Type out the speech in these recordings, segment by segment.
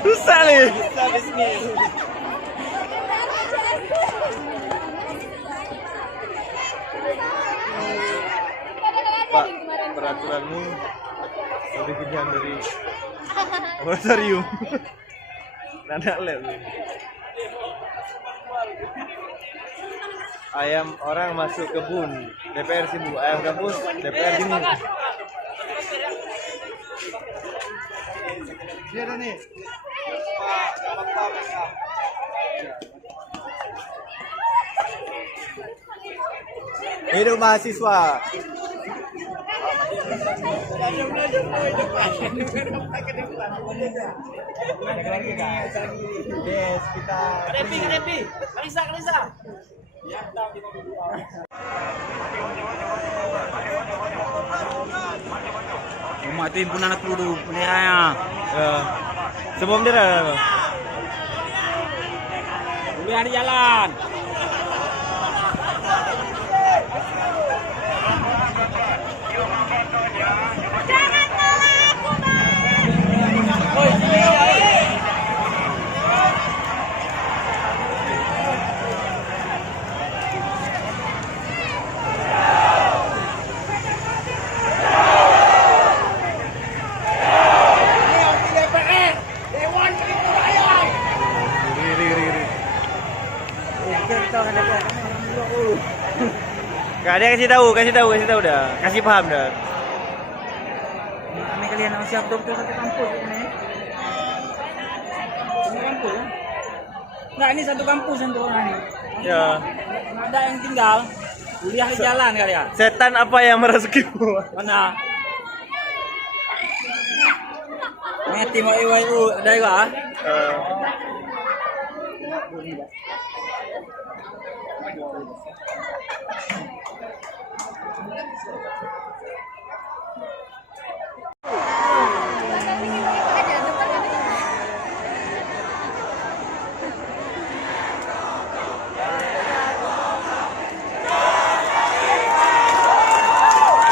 Susah nih. Pak, peraturanmu lebih kejam dari laboratorium. Nanda lab. Ayam orang masuk kebun, DPR sibuk. Ayam kampus, DPR gini. Dia ada nih. Hidup mahasiswa. Yes, kita. Karepi, Kalisa. Rumah itu himpunan anak peluru peniranya. Sebelum dia ada. Dulu yang di jalan. Gak ada, kasih tahu dah. Kasih paham dah. Kami kalian masih siap dokter satu kampus ini. Ini kampus ya? Enggak, ini satu kampus untuk orang ini. Ya. Nggak ada yang tinggal. Kuliah di jalan kalian. Setan apa yang merasukimu? Mana? Mati mau iwa ada juga.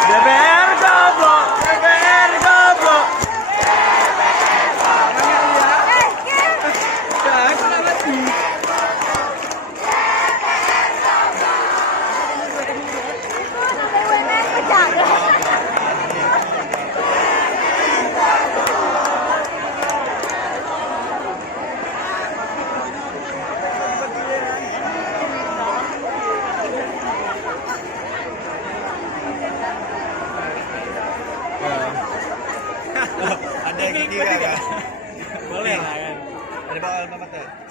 DPR goblok. Ada yang ketiga kan? Boleh lah kan. Ada bakal apa tuh?